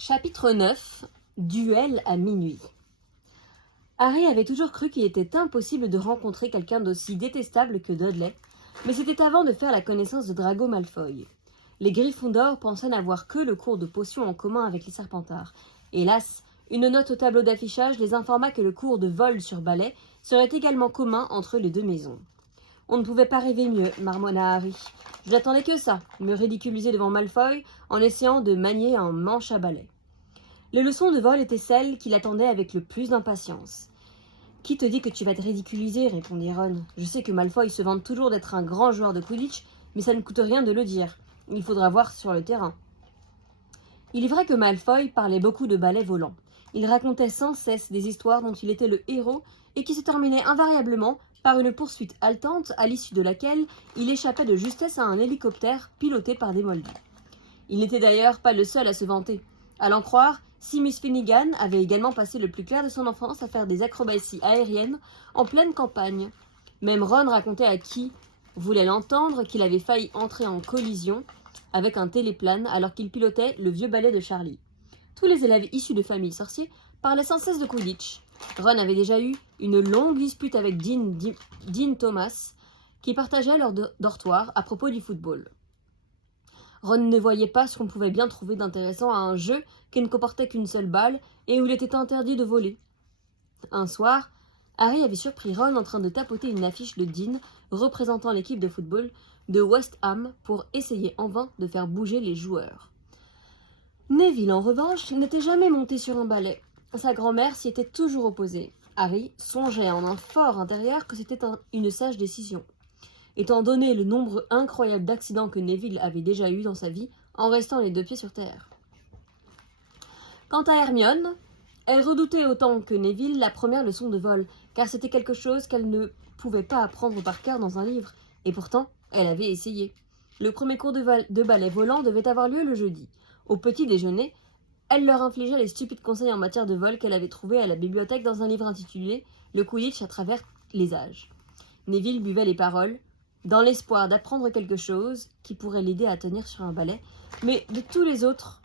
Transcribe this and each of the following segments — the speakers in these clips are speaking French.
Chapitre 9. Duel à minuit. Harry avait toujours cru qu'il était impossible de rencontrer quelqu'un d'aussi détestable que Dudley, mais c'était avant de faire la connaissance de Drago Malfoy. Les Gryffondors pensaient n'avoir que le cours de potions en commun avec les Serpentards. Hélas, une note au tableau d'affichage les informa que le cours de vol sur balai serait également commun entre les deux maisons. On ne pouvait pas rêver mieux, marmonna Harry. Je n'attendais que ça, me ridiculiser devant Malfoy en essayant de manier un manche à balai. Les leçons de vol étaient celles qui l'attendaient avec le plus d'impatience. « Qui te dit que tu vas te ridiculiser ?» répondit Ron. « Je sais que Malfoy se vante toujours d'être un grand joueur de Quidditch, mais ça ne coûte rien de le dire. Il faudra voir sur le terrain. » Il est vrai que Malfoy parlait beaucoup de balais volants. Il racontait sans cesse des histoires dont il était le héros et qui se terminaient invariablement par une poursuite haletante à l'issue de laquelle il échappait de justesse à un hélicoptère piloté par des moldus. Il n'était d'ailleurs pas le seul à se vanter. À l'en croire, Seamus Finnegan avait également passé le plus clair de son enfance à faire des acrobaties aériennes en pleine campagne. Même Ron racontait à qui voulait l'entendre qu'il avait failli entrer en collision avec un téléplane alors qu'il pilotait le vieux balai de Charlie. Tous les élèves issus de familles sorciers parlaient sans cesse de Quidditch. Ron avait déjà eu une longue dispute avec Dean Thomas, qui partageait leur dortoir à propos du football. Ron ne voyait pas ce qu'on pouvait bien trouver d'intéressant à un jeu qui ne comportait qu'une seule balle et où il était interdit de voler. Un soir, Harry avait surpris Ron en train de tapoter une affiche de Dean représentant l'équipe de football de West Ham pour essayer en vain de faire bouger les joueurs. Neville, en revanche, n'était jamais monté sur un balai. Sa grand-mère s'y était toujours opposée. Harry songeait en un fort intérieur que c'était une sage décision, étant donné le nombre incroyable d'accidents que Neville avait déjà eu dans sa vie en restant les deux pieds sur terre. Quant à Hermione, elle redoutait autant que Neville la première leçon de vol, car c'était quelque chose qu'elle ne pouvait pas apprendre par cœur dans un livre, et pourtant, elle avait essayé. Le premier cours de ballet volant devait avoir lieu le jeudi. Au petit déjeuner, elle leur infligeait les stupides conseils en matière de vol qu'elle avait trouvés à la bibliothèque dans un livre intitulé « Le Quidditch à travers les âges ». Neville buvait les paroles, dans l'espoir d'apprendre quelque chose qui pourrait l'aider à tenir sur un balai, mais tous les autres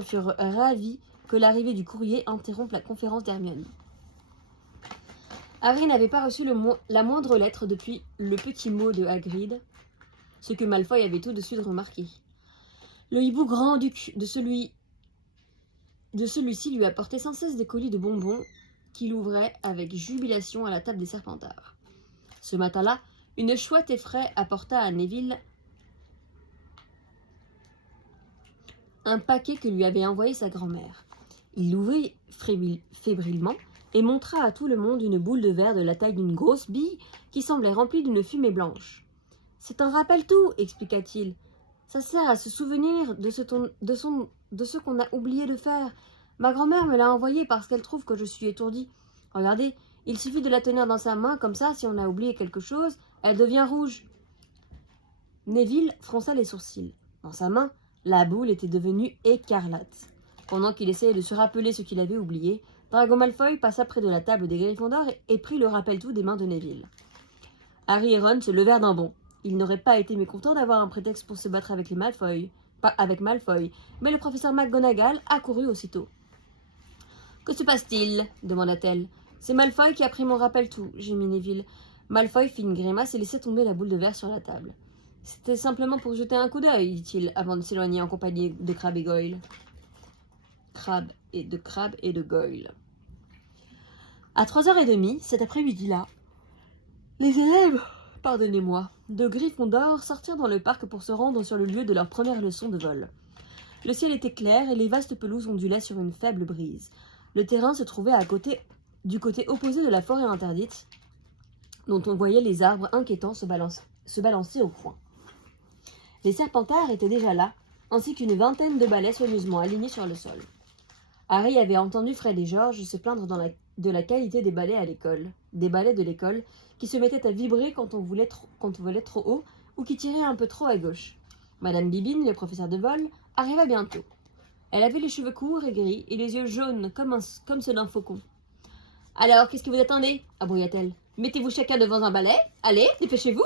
furent ravis que l'arrivée du courrier interrompe la conférence d'Hermione. Harry n'avait pas reçu la moindre lettre depuis le petit mot de Hagrid, ce que Malfoy avait tout de suite remarqué. Le hibou grand-duc de celui-ci lui apportait sans cesse des colis de bonbons qu'il ouvrait avec jubilation à la table des Serpentards. Ce matin-là, une chouette effraie apporta à Neville un paquet que lui avait envoyé sa grand-mère. Il l'ouvrit fébrilement et montra à tout le monde une boule de verre de la taille d'une grosse bille qui semblait remplie d'une fumée blanche. « C'est un rappel-tout » expliqua-t-il. « Ça sert à se souvenir de ce qu'on a oublié de faire. Ma grand-mère me l'a envoyé parce qu'elle trouve que je suis étourdie. Regardez, il suffit de la tenir dans sa main, comme ça, si on a oublié quelque chose, elle devient rouge. » Neville fronça les sourcils. Dans sa main, la boule était devenue écarlate. Pendant qu'il essayait de se rappeler ce qu'il avait oublié, Drago Malfoy passa près de la table des Gryffondors et prit le rappel-tout des mains de Neville. Harry et Ron se levèrent d'un bond. Ils n'auraient pas été mécontents d'avoir un prétexte pour se battre avec Malfoy, mais le professeur McGonagall accourut aussitôt. « Que se passe-t-il » demanda-t-elle. « C'est Malfoy qui a pris mon rappel-tout, » gémit Neville. Malfoy fit une grimace et laissa tomber la boule de verre sur la table. « C'était simplement pour jeter un coup d'œil, dit-il, avant de s'éloigner en compagnie de Crabbe et Goyle. Crabbe et de Goyle. À 3h30, cet après-midi-là, les élèves, de Gryffondor sortirent dans le parc pour se rendre sur le lieu de leur première leçon de vol. Le ciel était clair et les vastes pelouses ondulaient sur une faible brise. Le terrain se trouvait du côté opposé de la forêt interdite, dont on voyait les arbres inquiétants se balancer au coin. Les Serpentards étaient déjà là, ainsi qu'une vingtaine de balais soigneusement alignés sur le sol. Harry avait entendu Fred et George se plaindre de la qualité des balais de l'école, qui se mettaient à vibrer quand on volait trop haut ou qui tiraient un peu trop à gauche. Madame Bibine, le professeur de vol, arriva bientôt. Elle avait les cheveux courts et gris et les yeux jaunes comme ceux d'un faucon. « Alors, qu'est-ce que vous attendez » abrouilla-t-elle. « Mettez-vous chacun devant un balai. Allez, dépêchez-vous »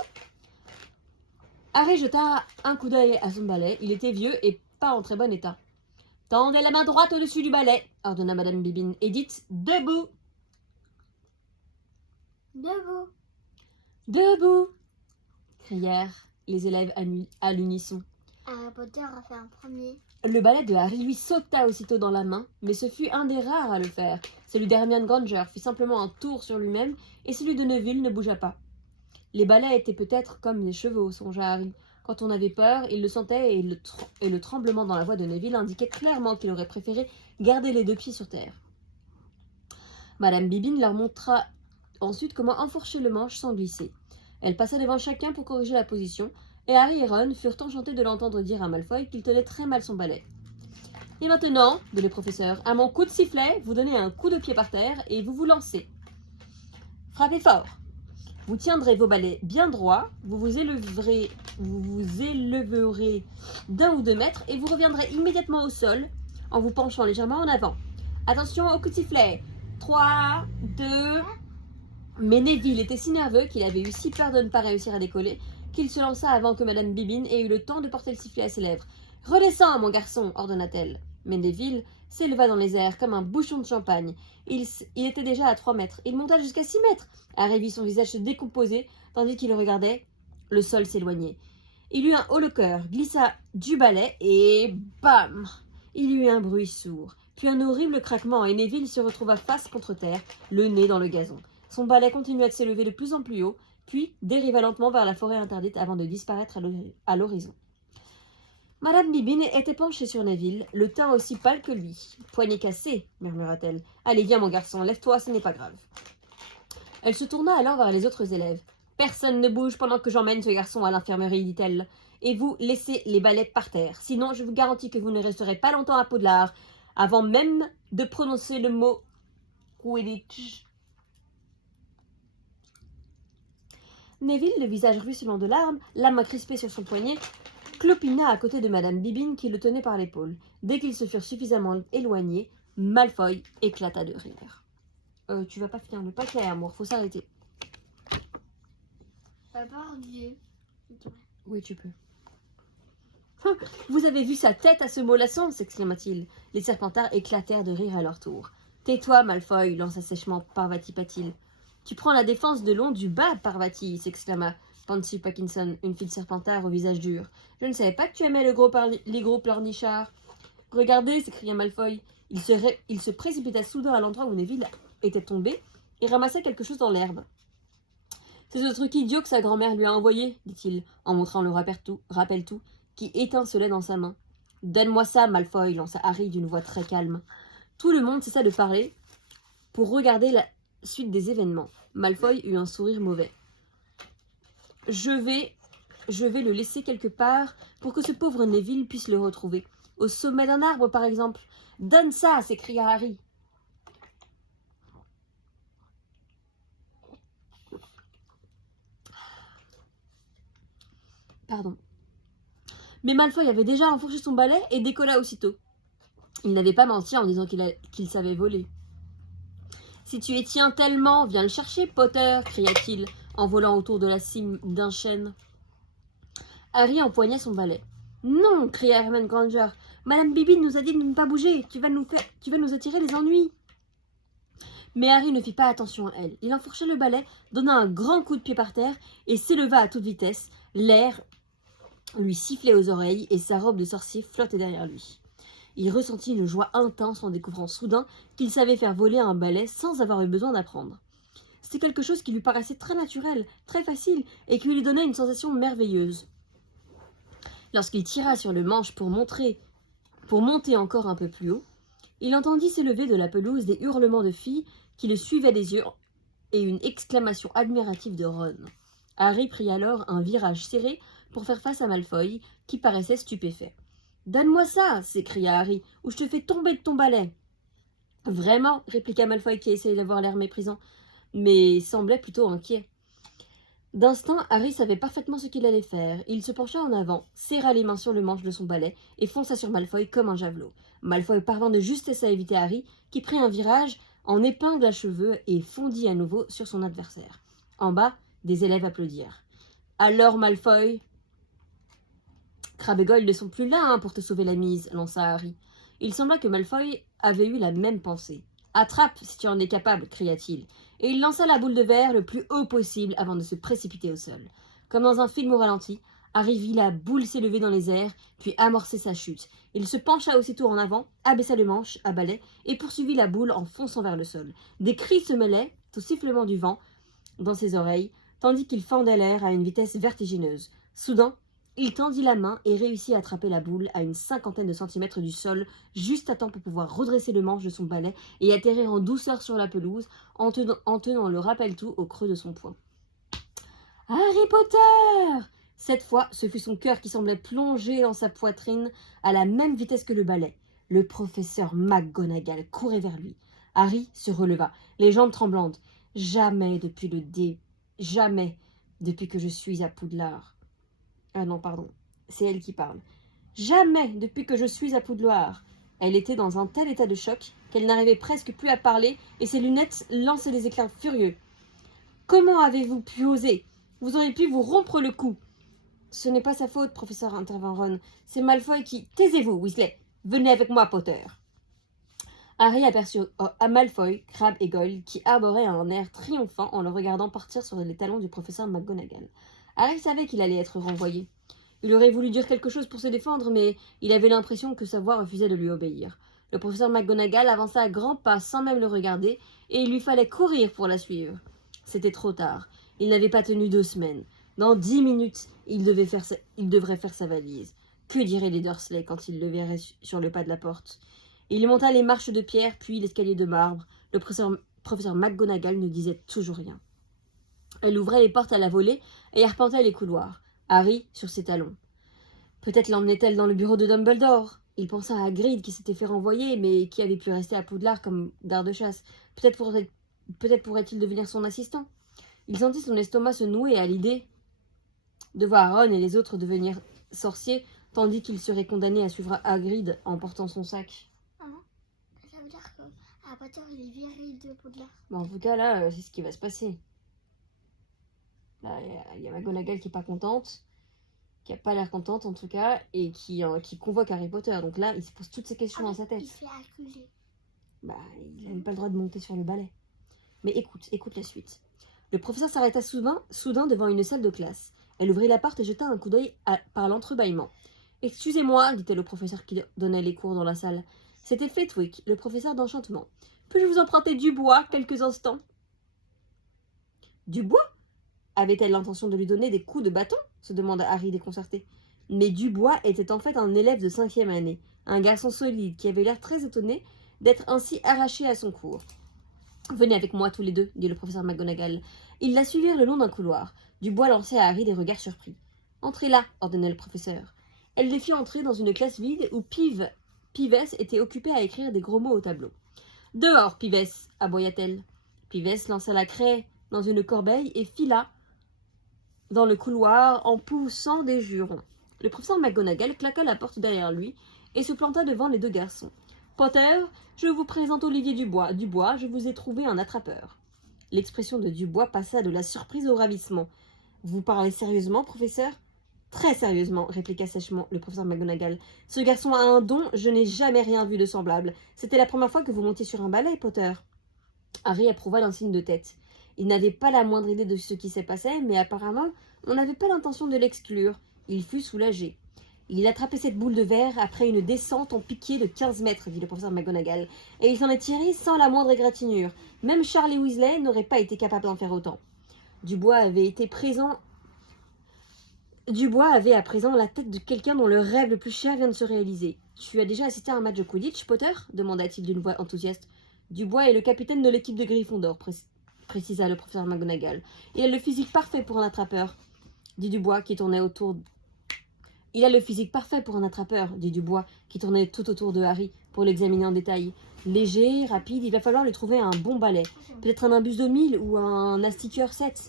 Harry jeta un coup d'œil à son balai. Il était vieux et pas en très bon état. Tendez la main droite au-dessus du balai, ordonna Madame Bibine, et dites « Debout !» Debout. Debout ! Crièrent les élèves à l'unisson. Harry Potter a fait un premier. Le balai de Harry lui sauta aussitôt dans la main, mais ce fut un des rares à le faire. Celui d'Hermione Granger fit simplement un tour sur lui-même, et celui de Neville ne bougea pas. Les balais étaient peut-être comme les chevaux, songea Harry. Quand on avait peur, il le sentait, et le tremblement dans la voix de Neville indiquait clairement qu'il aurait préféré garder les 2 pieds sur terre. Madame Bibine leur montra ensuite comment enfourcher le manche sans glisser. Elle passa devant chacun pour corriger la position, et Harry et Ron furent enchantés de l'entendre dire à Malfoy qu'il tenait très mal son balai. « Et maintenant, dit le professeur, à mon coup de sifflet, vous donnez un coup de pied par terre et vous vous lancez. Frappez fort. Vous tiendrez vos balais bien droits, vous vous élèverez d'1 ou 2 mètres et vous reviendrez immédiatement au sol en vous penchant légèrement en avant. Attention au coup de sifflet. 3, 2... » Mais Neville était si nerveux qu'il avait eu si peur de ne pas réussir à décoller qu'il se lança avant que Madame Bibine ait eu le temps de porter le sifflet à ses lèvres. « Redescends, mon garçon !» ordonna-t-elle. Mais Neville s'éleva dans les airs comme un bouchon de champagne. Il était déjà à 3 mètres. Il monta jusqu'à 6 mètres. Harry vit son visage se décomposer tandis qu'il le regardait. Le sol s'éloignait. Il eut un haut le cœur, glissa du balai et bam! Il y eut un bruit sourd, puis un horrible craquement et Neville se retrouva face contre terre, le nez dans le gazon. Son balai continua de s'élever de plus en plus haut, puis dériva lentement vers la forêt interdite avant de disparaître à l'horizon. Madame Bibine était penchée sur Neville, le teint aussi pâle que lui. « Poignet cassé, murmura-t-elle. Allez, viens mon garçon, lève-toi, ce n'est pas grave. » Elle se tourna alors vers les autres élèves. « Personne ne bouge pendant que j'emmène ce garçon à l'infirmerie, dit-elle. Et vous laissez les balais par terre. Sinon, je vous garantis que vous ne resterez pas longtemps à Poudlard, avant même de prononcer le mot Quidditch. » Neville, le visage ruisselant de larmes, la main crispée sur son poignet, clopina à côté de Madame Bibine qui le tenait par l'épaule. Dès qu'ils se furent suffisamment éloignés, Malfoy éclata de rire. Tu vas pas finir le paquet, amour, faut s'arrêter. Dieu. Oui, tu peux. Vous avez vu sa tête à ce mollasson, s'exclama-t-il. Les Serpentards éclatèrent de rire à leur tour. Tais-toi, Malfoy, lança sèchement Parvati Patil. Tu prends la défense de long du bas, Parvati, s'exclama Pansy Parkinson, une fille de Serpentard au visage dur. Je ne savais pas que tu aimais les gros pleurnichards. Regardez, s'écria Malfoy. Il se précipita soudain à l'endroit où Neville était tombé et ramassa quelque chose dans l'herbe. C'est ce truc idiot que sa grand-mère lui a envoyé, dit-il, en montrant le rappel-tout qui étincelait dans sa main. Donne-moi ça, Malfoy, lança Harry d'une voix très calme. Tout le monde cessa de parler pour regarder la suite des événements. Malfoy eut un sourire mauvais. Je vais le laisser quelque part pour que ce pauvre Neville puisse le retrouver. Au sommet d'un arbre, par exemple. Donne ça, s'écria Harry. Pardon. Mais Malfoy avait déjà enfourché son balai et décolla aussitôt. Il n'avait pas menti en disant qu'il savait voler. « Si tu y tiens tellement, viens le chercher, Potter !» cria-t-il, en volant autour de la cime d'un chêne. Harry empoigna son balai. « Non !» cria Hermione Granger. « Madame Bibine nous a dit de ne pas bouger. Tu vas nous attirer les ennuis. » Mais Harry ne fit pas attention à elle. Il enfourcha le balai, donna un grand coup de pied par terre et s'éleva à toute vitesse. L'air lui sifflait aux oreilles et sa robe de sorcier flottait derrière lui. Il ressentit une joie intense en découvrant soudain qu'il savait faire voler un balai sans avoir eu besoin d'apprendre. C'était quelque chose qui lui paraissait très naturel, très facile et qui lui donnait une sensation merveilleuse. Lorsqu'il tira sur le manche pour monter encore un peu plus haut, il entendit s'élever de la pelouse des hurlements de filles qui le suivaient des yeux et une exclamation admirative de Ron. Harry prit alors un virage serré pour faire face à Malfoy, qui paraissait stupéfait. « Donne-moi ça !» s'écria Harry, « ou je te fais tomber de ton balai !»« Vraiment ?» répliqua Malfoy, qui essayait d'avoir l'air méprisant, mais semblait plutôt inquiet. D'instinct, Harry savait parfaitement ce qu'il allait faire. Il se pencha en avant, serra les mains sur le manche de son balai et fonça sur Malfoy comme un javelot. Malfoy parvint de justesse à éviter Harry, qui prit un virage en épingle à cheveux et fondit à nouveau sur son adversaire. En bas, des élèves applaudirent. « Alors, Malfoy ?» « Crabbe et Goyle ne sont plus là pour te sauver la mise, lança Harry. Il sembla que Malfoy avait eu la même pensée. « Attrape, si tu en es capable !» cria-t-il, et il lança la boule de verre le plus haut possible avant de se précipiter au sol. Comme dans un film au ralenti, Harry vit la boule s'élever dans les airs, puis amorcer sa chute. Il se pencha aussitôt en avant, abaissa le manche à balai et poursuivit la boule en fonçant vers le sol. Des cris se mêlaient au sifflement du vent dans ses oreilles, tandis qu'il fendait l'air à une vitesse vertigineuse. Soudain, il tendit la main et réussit à attraper la boule à une 50aine de centimètres du sol, juste à temps pour pouvoir redresser le manche de son balai et atterrir en douceur sur la pelouse, en tenant le rappel-tout au creux de son poing. « Harry Potter !» Cette fois, ce fut son cœur qui semblait plonger dans sa poitrine à la même vitesse que le balai. Le professeur McGonagall courait vers lui. Harry se releva, les jambes tremblantes. « Jamais depuis que je suis à Poudlard. » Ah non, pardon, c'est elle qui parle. « Jamais depuis que je suis à Poudlard. » Elle était dans un tel état de choc qu'elle n'arrivait presque plus à parler et ses lunettes lançaient des éclairs furieux. « Comment avez-vous pu oser ? Vous auriez pu vous rompre le cou. » « Ce n'est pas sa faute, professeur, intervint Ron. C'est Malfoy qui... »« Taisez-vous, Weasley. Venez avec moi, Potter. » Harry aperçut Malfoy, Crabbe et Goyle qui arboraient un air triomphant en le regardant partir sur les talons du professeur McGonagall. Harry savait qu'il allait être renvoyé. Il aurait voulu dire quelque chose pour se défendre, mais il avait l'impression que sa voix refusait de lui obéir. Le professeur McGonagall avança à grands pas sans même le regarder, et il lui fallait courir pour la suivre. C'était trop tard. Il n'avait pas tenu 2 semaines. Dans 10 minutes, il devrait faire sa valise. Que diraient les Dursley quand ils le verraient sur le pas de la porte? Il monta les marches de pierre, puis l'escalier de marbre. Le professeur McGonagall ne disait toujours rien. Elle ouvrait les portes à la volée et arpentait les couloirs. Harry sur ses talons. Peut-être l'emmenait-elle dans le bureau de Dumbledore. Il pensa à Hagrid qui s'était fait renvoyer, mais qui avait pu rester à Poudlard comme garde-chasse. Peut-être pourrait-il devenir son assistant. Il sentit son estomac se nouer à l'idée de voir Ron et les autres devenir sorciers, tandis qu'il serait condamné à suivre Hagrid en portant son sac. Ça veut dire que Harry Potter il est viré de Poudlard. Bon, en tout cas, là, c'est ce qui va se passer. Là, il y a McGonagall qui est pas contente, qui a pas l'air contente en tout cas, et qui convoque Harry Potter. Donc là, il se pose toutes ces questions dans sa tête. Il se fait accuser. Bah, il n'avait pas le droit de monter sur le balai. Mais écoute la suite. Le professeur s'arrêta soudain devant une salle de classe. Elle ouvrit la porte et jeta un coup d'œil par l'entrebâillement. « Excusez-moi, dit-elle au professeur qui donnait les cours dans la salle. C'était Flitwick, le professeur d'enchantement. Puis-je vous emprunter du bois quelques instants ?» Du bois ? Avait-elle l'intention de lui donner des coups de bâton ? Se demanda Harry déconcerté. Mais Dubois était en fait un élève de 5e année, un garçon solide qui avait l'air très étonné d'être ainsi arraché à son cours. « Venez avec moi tous les deux, dit le professeur McGonagall. Ils la suivirent le long d'un couloir. Dubois lançait à Harry des regards surpris. « Entrez là, ordonna le professeur. Elle les fit entrer dans une classe vide où Pives était occupé à écrire des gros mots au tableau. « Dehors, Pives !» aboya-t-elle. Pives lança la craie dans une corbeille et fila dans le couloir en poussant des jurons. Le professeur McGonagall claqua la porte derrière lui et se planta devant les 2 garçons. « Potter, je vous présente Olivier Dubois. Dubois, je vous ai trouvé un attrapeur. » L'expression de Dubois passa de la surprise au ravissement. « Vous parlez sérieusement, professeur ?»« Très sérieusement, répliqua sèchement le professeur McGonagall. Ce garçon a un don, je n'ai jamais rien vu de semblable. C'était la première fois que vous montiez sur un balai, Potter. » Harry approuva d'un signe de tête. Il n'avait pas la moindre idée de ce qui s'est passé, mais apparemment, on n'avait pas l'intention de l'exclure. Il fut soulagé. Il attrapait cette boule de verre après une descente en piqué de 15 mètres, dit le professeur McGonagall, et il s'en est tiré sans la moindre égratignure. Même Charlie Weasley n'aurait pas été capable d'en faire autant. Dubois avait à présent la tête de quelqu'un dont le rêve le plus cher vient de se réaliser. « Tu as déjà assisté à un match de Quidditch, Potter ?» demanda-t-il d'une voix enthousiaste. « Dubois est le capitaine de l'équipe de Gryffondor, précisa le professeur McGonagall. « Il a le physique parfait pour un attrapeur, dit Dubois qui tournait autour... » « Il a le physique parfait pour un attrapeur, dit Dubois, qui tournait tout autour de Harry pour l'examiner en détail. Léger, rapide, il va falloir lui trouver un bon balai. Peut-être un imbus de 1000 ou un astiqueur 7.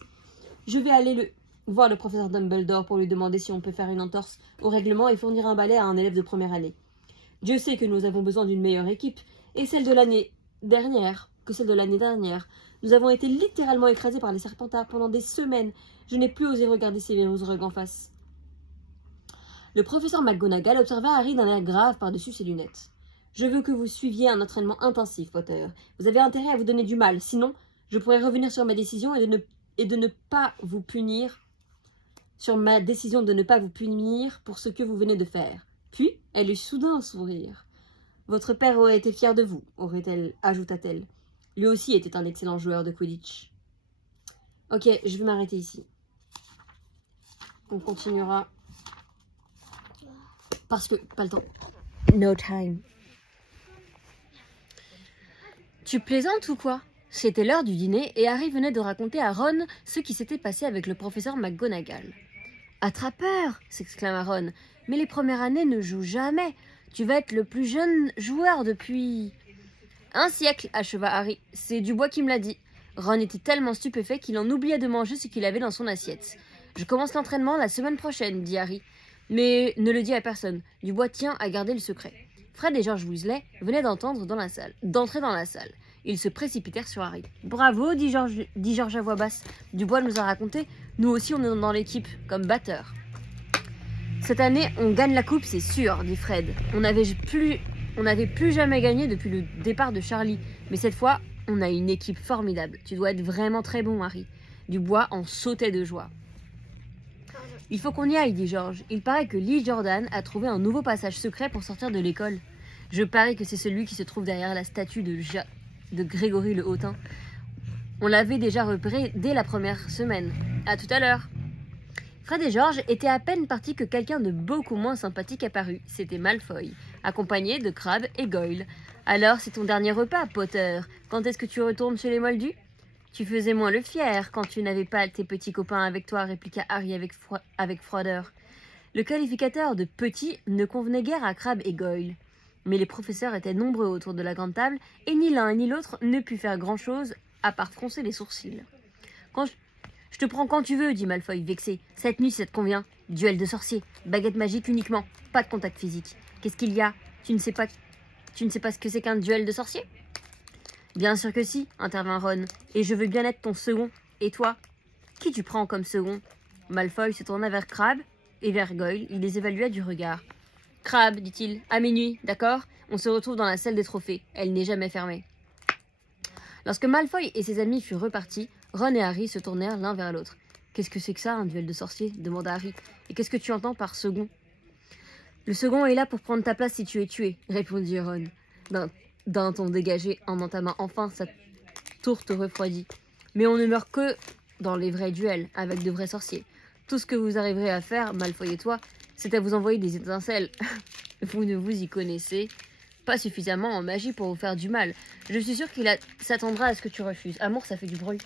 Je vais aller voir le professeur Dumbledore pour lui demander si on peut faire une entorse au règlement et fournir un balai à un élève de première année. Dieu sait que nous avons besoin d'une meilleure équipe, et celle de l'année dernière. Nous avons été littéralement écrasés par les Serpentards pendant des semaines. Je n'ai plus osé regarder Severus Rogue en face. » Le professeur McGonagall observa Harry d'un air grave par-dessus ses lunettes. « Je veux que vous suiviez un entraînement intensif, Potter. Vous avez intérêt à vous donner du mal, sinon je pourrais revenir sur ma décision et de ne pas vous punir pour ce que vous venez de faire. Puis, elle eut soudain un sourire. Votre père aurait été fier de vous, ajouta-t-elle. Lui aussi était un excellent joueur de Quidditch. Ok, je vais m'arrêter ici. On continuera. Parce que, pas le temps. No time. Tu plaisantes ou quoi? C'était l'heure du dîner et Harry venait de raconter à Ron ce qui s'était passé avec le professeur McGonagall. Attrapeur! S'exclama Ron. Mais les premières années ne jouent jamais. Tu vas être le plus jeune joueur depuis... Un siècle, acheva Harry. C'est Dubois qui me l'a dit. Ron était tellement stupéfait qu'il en oubliait de manger ce qu'il avait dans son assiette. Je commence l'entraînement la semaine prochaine, dit Harry. Mais ne le dis à personne. Dubois tient à garder le secret. Fred et George Weasley venaient d'entrer dans la salle. Ils se précipitèrent sur Harry. Bravo, dit George à voix basse. Dubois nous a raconté. Nous aussi, on est dans l'équipe, comme batteur. Cette année, on gagne la coupe, c'est sûr, dit Fred. On n'avait plus jamais gagné depuis le départ de Charlie. Mais cette fois, on a une équipe formidable. Tu dois être vraiment très bon, Harry. Dubois en sautait de joie. Il faut qu'on y aille, dit George. Il paraît que Lee Jordan a trouvé un nouveau passage secret pour sortir de l'école. Je parie que c'est celui qui se trouve derrière la statue de Grégory le Hautain. On l'avait déjà repéré dès la première semaine. À tout à l'heure. Fred et George étaient à peine partis que quelqu'un de beaucoup moins sympathique apparut. C'était Malfoy, accompagné de Crabbe et Goyle. Alors, c'est ton dernier repas, Potter. Quand est-ce que tu retournes chez les Moldus? Tu faisais moins le fier quand tu n'avais pas tes petits copains avec toi, répliqua Harry avec froideur. Le qualificateur de petit ne convenait guère à Crabbe et Goyle. Mais les professeurs étaient nombreux autour de la grande table, et ni l'un ni l'autre ne put faire grand-chose à part froncer les sourcils. Je te prends quand tu veux, dit Malfoy, vexé. Cette nuit, ça te convient. Duel de sorciers, baguette magique uniquement, pas de contact physique. Qu'est-ce qu'il y a? Tu ne sais pas ce que c'est qu'un duel de sorciers? Bien sûr que si, intervint Ron. Et je veux bien être ton second. Et toi? Qui tu prends comme second? Malfoy se tourna vers Crabbe et vers Goyle. Il les évalua du regard. Crabbe, dit-il, à minuit, d'accord? On se retrouve dans la salle des trophées. Elle n'est jamais fermée. Lorsque Malfoy et ses amis furent repartis, Ron et Harry se tournèrent l'un vers l'autre. Qu'est-ce que c'est que ça, un duel de sorciers? Demanda Harry. Et qu'est-ce que tu entends par second? Le second est là pour prendre ta place si tu es tué, répondit Ron. D'un ton dégagé en entamant enfin sa tourte refroidie. Mais on ne meurt que dans les vrais duels, avec de vrais sorciers. Tout ce que vous arriverez à faire, Malfoy et toi, c'est à vous envoyer des étincelles. Vous ne vous y connaissez pas suffisamment en magie pour vous faire du mal. Je suis sûre qu'il s'attendra à ce que tu refuses. Amour, ça fait du bruit.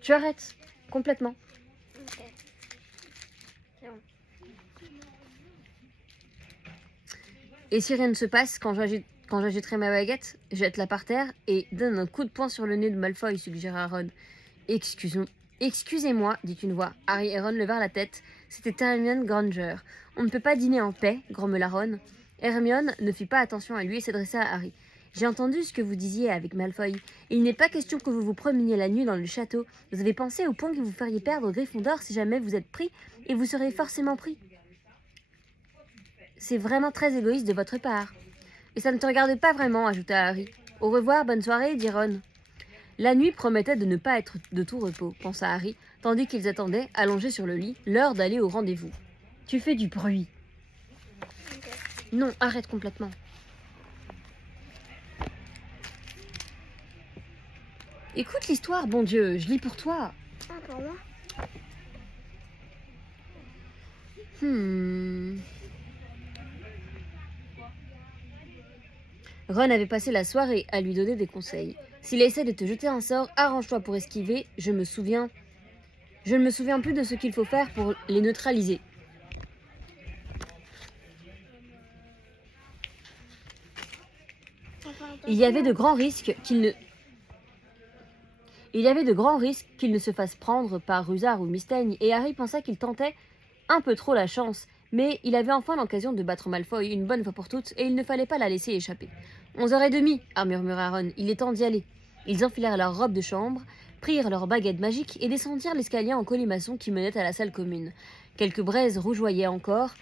Tu arrêtes, complètement. Ok. C'est bon. Et si rien ne se passe, quand j'agiterai ma baguette, jette-la par terre et donne un coup de poing sur le nez de Malfoy, suggéra Ron. Excusez-moi, dit une voix. Harry et Ron levèrent la tête. C'était Hermione Granger. On ne peut pas dîner en paix, grommela Ron. Hermione ne fit pas attention à lui et s'adressa à Harry. J'ai entendu ce que vous disiez avec Malfoy. Il n'est pas question que vous vous promeniez la nuit dans le château. Vous avez pensé au point que vous feriez perdre Gryffondor si jamais vous êtes pris, et vous serez forcément pris. C'est vraiment très égoïste de votre part. Et ça ne te regarde pas vraiment, ajouta Harry. Au revoir, bonne soirée, dit Ron. La nuit promettait de ne pas être de tout repos, pensa Harry, tandis qu'ils attendaient, allongés sur le lit, l'heure d'aller au rendez-vous. Tu fais du bruit. Ok. Non, arrête complètement. Écoute l'histoire, bon Dieu, je lis pour toi. Ah, pour moi? Ron avait passé la soirée à lui donner des conseils. S'il essaie de te jeter un sort, arrange-toi pour esquiver. Je ne me souviens plus de ce qu'il faut faire pour les neutraliser. Il y avait de grands risques qu'il ne se fasse prendre par Rusard ou Mystaigne, et Harry pensa qu'il tentait un peu trop la chance. Mais il avait enfin l'occasion de battre Malfoy une bonne fois pour toutes, et il ne fallait pas la laisser échapper. 11h30, murmura Ron, il est temps d'y aller. Ils enfilèrent leur robe de chambre, prirent leur baguette magique et descendirent l'escalier en colimaçon qui menait à la salle commune. Quelques braises rougeoyaient encore,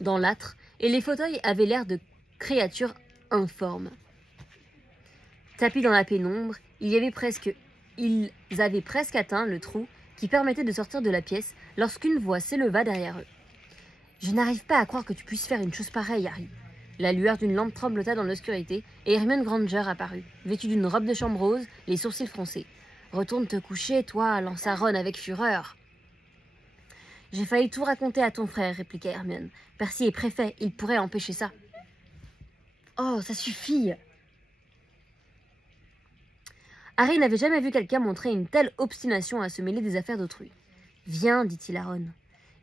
dans l'âtre, et les fauteuils avaient l'air de créatures informes. Tapis dans la pénombre, ils avaient presque atteint le trou qui permettait de sortir de la pièce lorsqu'une voix s'éleva derrière eux. « Je n'arrive pas à croire que tu puisses faire une chose pareille, Harry. » La lueur d'une lampe tremblota dans l'obscurité et Hermione Granger apparut, vêtue d'une robe de chambre rose, les sourcils froncés. « Retourne te coucher, toi, lança Ron avec fureur. »« J'ai failli tout raconter à ton frère, répliqua Hermione. Percy est préfet, il pourrait empêcher ça. »« Oh, ça suffit !» Harry n'avait jamais vu quelqu'un montrer une telle obstination à se mêler des affaires d'autrui. « Viens, dit-il à Ron. »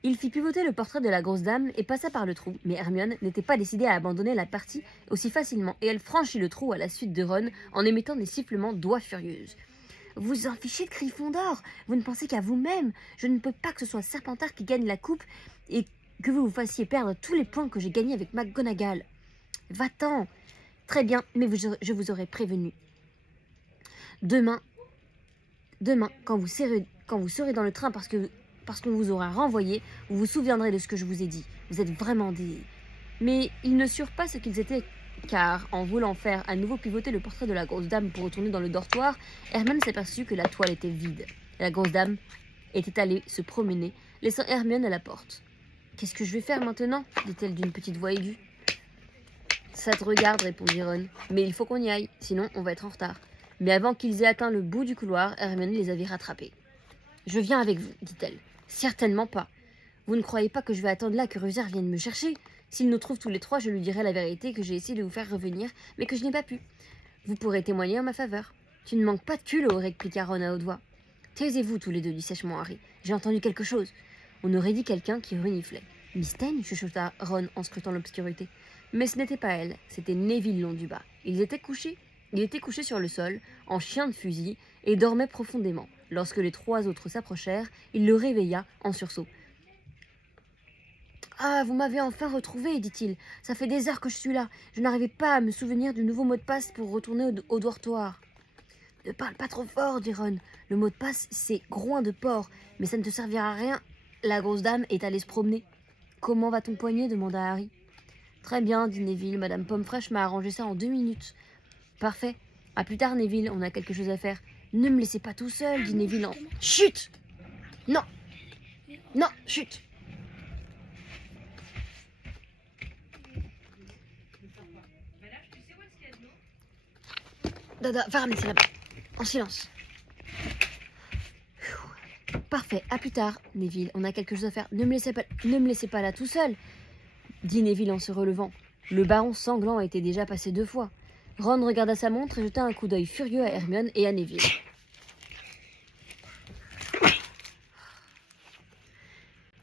Il fit pivoter le portrait de la grosse dame et passa par le trou, mais Hermione n'était pas décidée à abandonner la partie aussi facilement, et elle franchit le trou à la suite de Ron en émettant des sifflements d'oie furieuse. « Vous en fichez de Gryffondor, vous ne pensez qu'à vous-même. Je ne peux pas que ce soit Serpentard qui gagne la coupe et que vous vous fassiez perdre tous les points que j'ai gagnés avec McGonagall. Va-t'en. Très bien, mais je vous aurais prévenu. Demain, quand vous serez dans le train parce qu'on vous aura renvoyé, vous vous souviendrez de ce que je vous ai dit. Vous êtes vraiment des... » Mais ils ne surent pas ce qu'ils étaient, car, en voulant faire à nouveau pivoter le portrait de la grosse dame pour retourner dans le dortoir, Hermione s'aperçut que la toile était vide. La grosse dame était allée se promener, laissant Hermione à la porte. « Qu'est-ce que je vais faire maintenant ?» dit-elle d'une petite voix aiguë. « Ça te regarde, répondit Ron. Mais il faut qu'on y aille, sinon on va être en retard. » Mais avant qu'ils aient atteint le bout du couloir, Hermione les avait rattrapés. « Je viens avec vous, dit-elle. Certainement pas. Vous ne croyez pas que je vais attendre là que Rusard vienne me chercher? S'il nous trouve tous les trois, je lui dirai la vérité que j'ai essayé de vous faire revenir, mais que je n'ai pas pu. Vous pourrez témoigner en ma faveur. Tu ne manques pas de culot, répliqua Ron à haute voix. Taisez-vous tous les deux, dit sèchement Harry. J'ai entendu quelque chose. On aurait dit quelqu'un qui reniflait. Miss Teigne, chuchota Ron en scrutant l'obscurité. Mais ce n'était pas elle, c'était Neville Londubat. Il était couché sur le sol, en chien de fusil, et dormait profondément. Lorsque les trois autres s'approchèrent, il le réveilla en sursaut. « Ah, vous m'avez enfin retrouvé, dit-il. Ça fait des heures que je suis là. Je n'arrivais pas à me souvenir du nouveau mot de passe pour retourner au dortoir. »« Ne parle pas trop fort, dit Ron. Le mot de passe, c'est groin de porc, mais ça ne te servira à rien. La grosse dame est allée se promener. »« Comment va ton poignet ?» demanda Harry. « Très bien, dit Neville. Madame Pommefraîche m'a arrangé ça en 2 minutes. »« Parfait. À plus tard, Neville. On a quelque chose à faire. »« Ne me laissez pas tout seul, dit Neville en... Chut ! Non ! Non, chut ! Dada, va ramener ça là-bas. En silence. Parfait, à plus tard, Neville. On a quelque chose à faire. Ne me laissez pas là tout seul, dit Neville en se relevant. Le baron sanglant était déjà passé 2 fois. Ron regarda sa montre et jeta un coup d'œil furieux à Hermione et à Neville.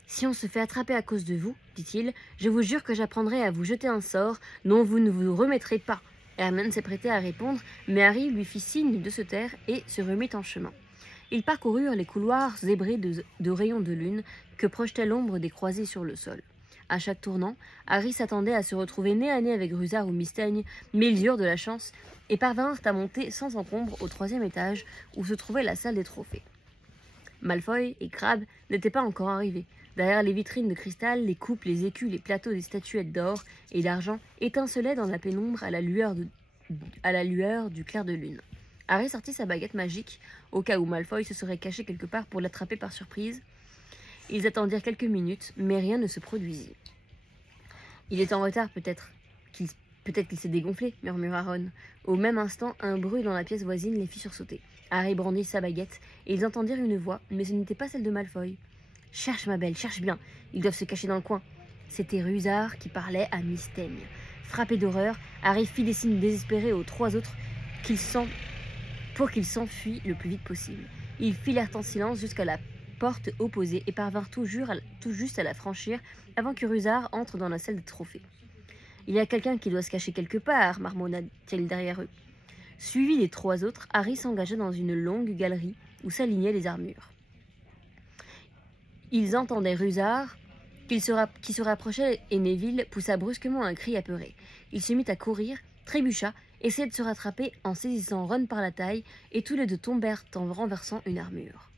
Si on se fait attraper à cause de vous, dit-il, je vous jure que j'apprendrai à vous jeter un sort dont vous ne vous remettrez pas. Hermione s'apprêtait à répondre, mais Harry lui fit signe de se taire et se remit en chemin. Ils parcoururent les couloirs zébrés de rayons de lune que projetait l'ombre des croisées sur le sol. À chaque tournant, Harry s'attendait à se retrouver nez à nez avec Rusard ou Miss Teigne, mais ils eurent de la chance et parvinrent à monter sans encombre au 3e étage où se trouvait la salle des trophées. Malfoy et Crabbe n'étaient pas encore arrivés. Derrière les vitrines de cristal, les coupes, les écus, les plateaux des statuettes d'or et d'argent étincelaient dans la pénombre à la lueur du clair de lune. Harry sortit sa baguette magique, au cas où Malfoy se serait caché quelque part pour l'attraper par surprise. Ils attendirent quelques minutes, mais rien ne se produisit. « Il est en retard, peut-être qu'il s'est dégonflé, » murmura Ron. Au même instant, un bruit dans la pièce voisine les fit sursauter. Harry brandit sa baguette, et ils entendirent une voix, mais ce n'était pas celle de Malfoy. « Cherche, ma belle, cherche bien. Ils doivent se cacher dans le coin. » C'était Rusard qui parlait à Miss Teigne. Frappé d'horreur, Harry fit des signes désespérés aux 3 autres pour qu'ils s'enfuient le plus vite possible. Ils filèrent en silence jusqu'à la porte opposée et parvinrent tout juste à la franchir avant que Rusard entre dans la salle des trophées. « Il y a quelqu'un qui doit se cacher quelque part, marmonna-t-il derrière eux. Suivi des 3 autres, Harry s'engagea dans une longue galerie où s'alignaient les armures. Ils entendaient Rusard qui se rapprochait et Neville poussa brusquement un cri apeuré. Il se mit à courir, trébucha, essaya de se rattraper en saisissant Ron par la taille et tous les deux tombèrent en renversant une armure.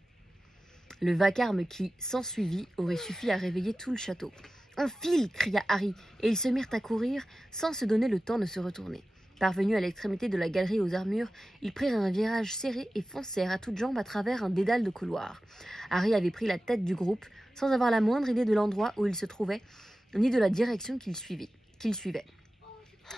Le vacarme qui s'ensuivit aurait suffi à réveiller tout le château. « On file !» cria Harry, et ils se mirent à courir sans se donner le temps de se retourner. Parvenus à l'extrémité de la galerie aux armures, ils prirent un virage serré et foncèrent à toutes jambes à travers un dédale de couloirs. Harry avait pris la tête du groupe, sans avoir la moindre idée de l'endroit où il se trouvait, ni de la direction qu'il suivait.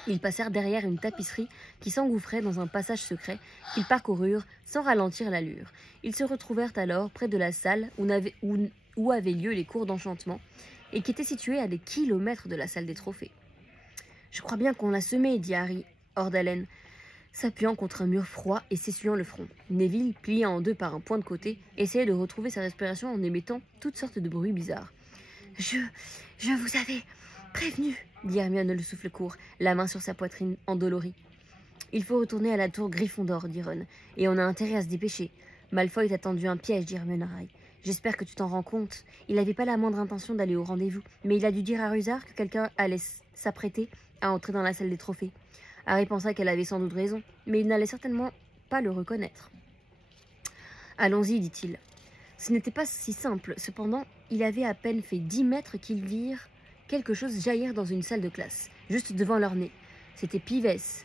Ils passèrent derrière une tapisserie qui s'engouffrait dans un passage secret qu'ils parcoururent sans ralentir l'allure. Ils se retrouvèrent alors près de la salle où avaient lieu les cours d'enchantement et qui était située à des kilomètres de la salle des trophées. « Je crois bien qu'on l'a semé, dit Harry, hors d'haleine, s'appuyant contre un mur froid et s'essuyant le front. Neville, plié en deux par un point de côté, essayait de retrouver sa respiration en émettant toutes sortes de bruits bizarres. « Je vous avais prévenu !» dit Hermione le souffle court, la main sur sa poitrine endolorie. « Il faut retourner à la tour Gryffondor, dit Ron, et on a intérêt à se dépêcher. Malfoy t'a tendu un piège, dit Hermione à Harry. J'espère que tu t'en rends compte. Il n'avait pas la moindre intention d'aller au rendez-vous, mais il a dû dire à Rusard que quelqu'un allait s'apprêter à entrer dans la salle des trophées. Harry pensa qu'elle avait sans doute raison, mais il n'allait certainement pas le reconnaître. « Allons-y, dit-il. Ce n'était pas si simple. Cependant, il avait à peine fait 10 mètres qu'ils virent quelque chose jaillir dans une salle de classe, juste devant leur nez. C'était Pivès,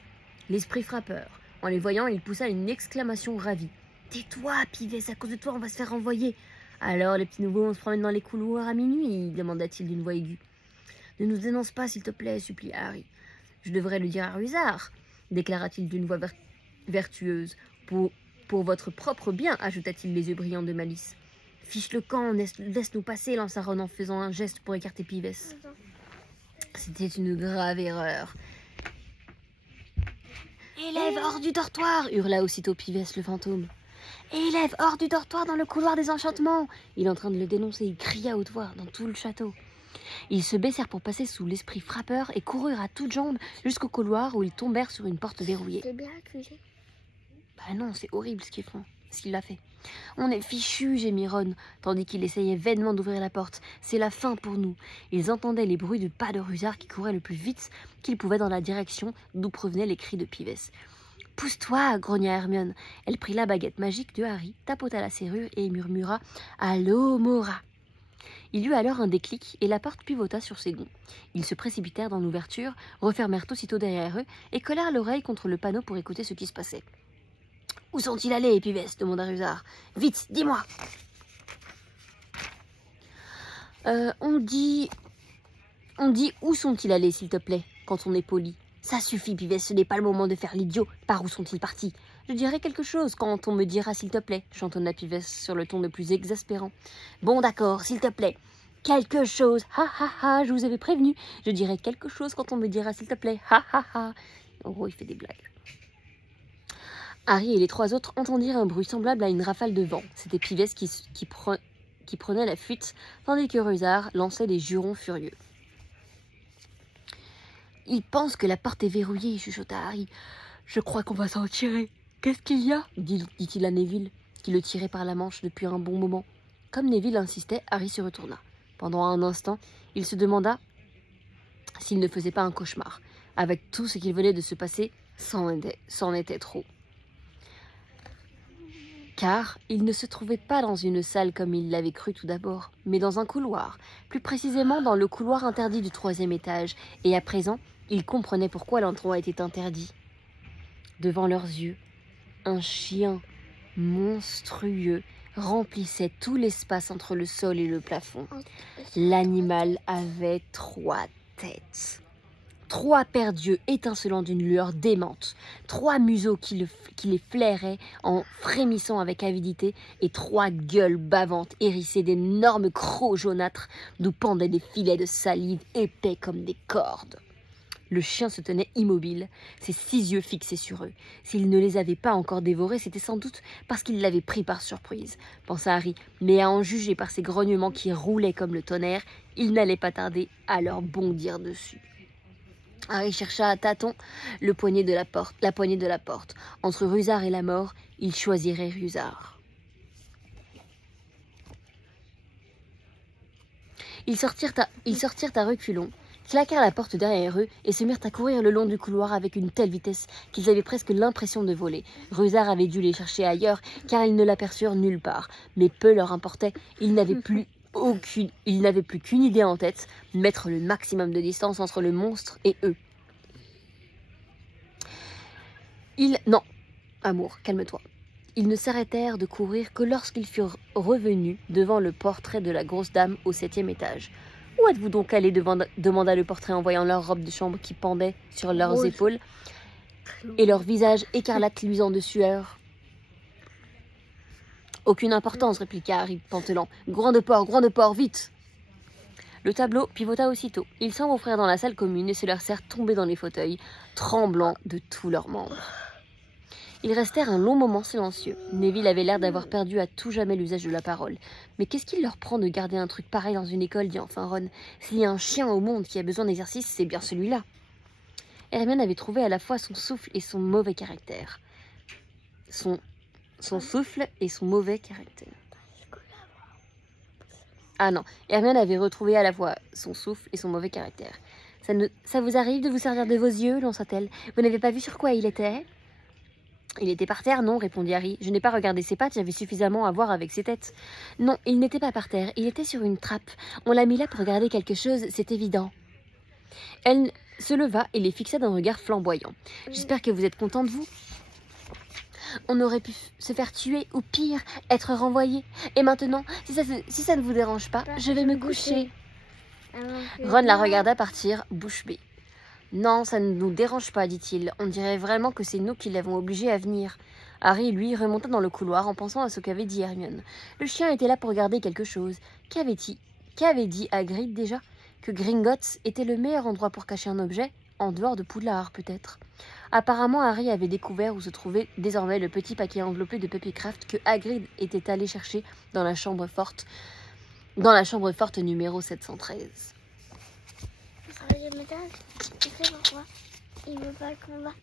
l'esprit frappeur. En les voyant, il poussa une exclamation ravie. « Tais-toi, Pivès, à cause de toi, on va se faire renvoyer. »« Alors, les petits nouveaux, on se promène dans les couloirs à minuit ?» demanda-t-il d'une voix aiguë. « Ne nous dénonce pas, s'il te plaît, supplia Harry. »« Je devrais le dire à Rusard, » déclara-t-il d'une voix vertueuse. Pour votre propre bien, ajouta-t-il les yeux brillants de malice. « Fiche le camp, laisse-nous passer, lança Ron en faisant un geste pour écarter Pivès. C'était une grave erreur. « Élève hors du dortoir !» hurla aussitôt Pivès le fantôme. « Élève hors du dortoir dans le couloir des enchantements !» Il est en train de le dénoncer, il cria à haute voix dans tout le château. Ils se baissèrent pour passer sous l'esprit frappeur et coururent à toutes jambes jusqu'au couloir où ils tombèrent sur une porte verrouillée. C'est bien accusé. Bah non, c'est horrible ce qu'il a fait. On est fichus, gémit Ron, tandis qu'il essayait vainement d'ouvrir la porte. C'est la fin pour nous. Ils entendaient les bruits de pas de Rusard qui couraient le plus vite qu'ils pouvaient dans la direction d'où provenaient les cris de Pivès. « Pousse-toi !» grogna Hermione. Elle prit la baguette magique de Harry, tapota la serrure et murmura « Allô, Mora !» Il eut alors un déclic et la porte pivota sur ses gonds. Ils se précipitèrent dans l'ouverture, refermèrent aussitôt derrière eux et collèrent l'oreille contre le panneau pour écouter ce qui se passait. « Où sont-ils allés, Pivès ?» demanda Rusard. « Vite, dis-moi !»« On dit où sont-ils allés, s'il te plaît, quand on est poli. »« Ça suffit, Pivès, ce n'est pas le moment de faire l'idiot. Par où sont-ils partis ?»« Je dirai quelque chose quand on me dira, s'il te plaît, » chantonna Pivès sur le ton le plus exaspérant. « Bon, d'accord, s'il te plaît. Quelque chose. Ha ha ha, je vous avais prévenu. Je dirai quelque chose quand on me dira, s'il te plaît. Ha ha ha. » En gros, il fait des blagues. Harry et les trois autres entendirent un bruit semblable à une rafale de vent. C'était Pivès qui prenait la fuite, tandis que Rusard lançait des jurons furieux. « Il pense que la porte est verrouillée, » chuchota Harry. « Je crois qu'on va s'en tirer. Qu'est-ce qu'il y a ?» dit-il à Neville, qui le tirait par la manche depuis un bon moment. Comme Neville insistait, Harry se retourna. Pendant un instant, il se demanda s'il ne faisait pas un cauchemar. Avec tout ce qu'il venait de se passer, c'en était trop. Car il ne se trouvait pas dans une salle comme il l'avait cru tout d'abord, mais dans un couloir, plus précisément dans le couloir interdit du 3e étage, et à présent, il comprenait pourquoi l'endroit était interdit. Devant leurs yeux, un chien monstrueux remplissait tout l'espace entre le sol et le plafond. L'animal avait 3 têtes. 3 paires d'yeux étincelant d'une lueur démente, 3 museaux qui les flairaient en frémissant avec avidité, et 3 gueules bavantes hérissées d'énormes crocs jaunâtres d'où pendaient des filets de salive épais comme des cordes. Le chien se tenait immobile, ses 6 yeux fixés sur eux. S'il ne les avait pas encore dévorés, c'était sans doute parce qu'il l'avait pris par surprise, pensa Harry, mais à en juger par ses grognements qui roulaient comme le tonnerre, il n'allait pas tarder à leur bondir dessus. Harry chercha à tâtons la poignée de la porte. Entre Rusard et la mort, il choisirait Rusard. Ils sortirent à reculons, claquèrent la porte derrière eux et se mirent à courir le long du couloir avec une telle vitesse qu'ils avaient presque l'impression de voler. Rusard avait dû les chercher ailleurs car ils ne l'aperçurent nulle part. Mais peu leur importait, ils n'avaient plus il n'avait plus qu'une idée en tête, mettre le maximum de distance entre le monstre et eux. Non, amour, calme-toi. Ils ne s'arrêtèrent de courir que lorsqu'ils furent revenus devant le portrait de la grosse dame au 7e étage. « Où êtes-vous donc allés ?» demanda le portrait en voyant leur robe de chambre qui pendait sur leurs Rose. épaules et leur visage écarlate luisant de sueur. « Aucune importance, répliqua Harry, pantelant. « Groin de porc, vite !» Le tableau pivota aussitôt. Ils s'engouffrèrent dans la salle commune et se laissèrent tomber dans les fauteuils, tremblant de tous leurs membres. Ils restèrent un long moment silencieux. Neville avait l'air d'avoir perdu à tout jamais l'usage de la parole. « Mais qu'est-ce qu'il leur prend de garder un truc pareil dans une école ?» dit enfin Ron. « S'il y a un chien au monde qui a besoin d'exercice, c'est bien celui-là. » Hermione avait trouvé à la fois son souffle et son mauvais caractère. Son souffle et son mauvais caractère. Ah non, Hermione avait retrouvé à la fois son souffle et son mauvais caractère. Ça vous arrive de vous servir de vos yeux, lança-t-elle. Vous n'avez pas vu sur quoi il était ? Il était par terre, non, répondit Harry. Je n'ai pas regardé ses pattes, j'avais suffisamment à voir avec ses têtes. Non, il n'était pas par terre, il était sur une trappe. On l'a mis là pour regarder quelque chose, c'est évident. Elle se leva et les fixa d'un regard flamboyant. J'espère que vous êtes content de vous. On aurait pu se faire tuer ou pire, être renvoyé. Et maintenant, si ça ne vous dérange pas, je vais me coucher. Ron la regarda partir, bouche bée. Non, ça ne nous dérange pas, dit-il. On dirait vraiment que c'est nous qui l'avons obligé à venir. Harry, lui, remonta dans le couloir en pensant à ce qu'avait dit Hermione. Le chien était là pour regarder quelque chose. Qu'avait dit Hagrid déjà ? Que Gringotts était le meilleur endroit pour cacher un objet ? En dehors de Poudlard, peut-être. Apparemment, Harry avait découvert où se trouvait désormais le petit paquet enveloppé de Puppycraft que Hagrid était allé chercher dans la chambre forte numéro 713. Je sais pourquoi il veut pas le combat.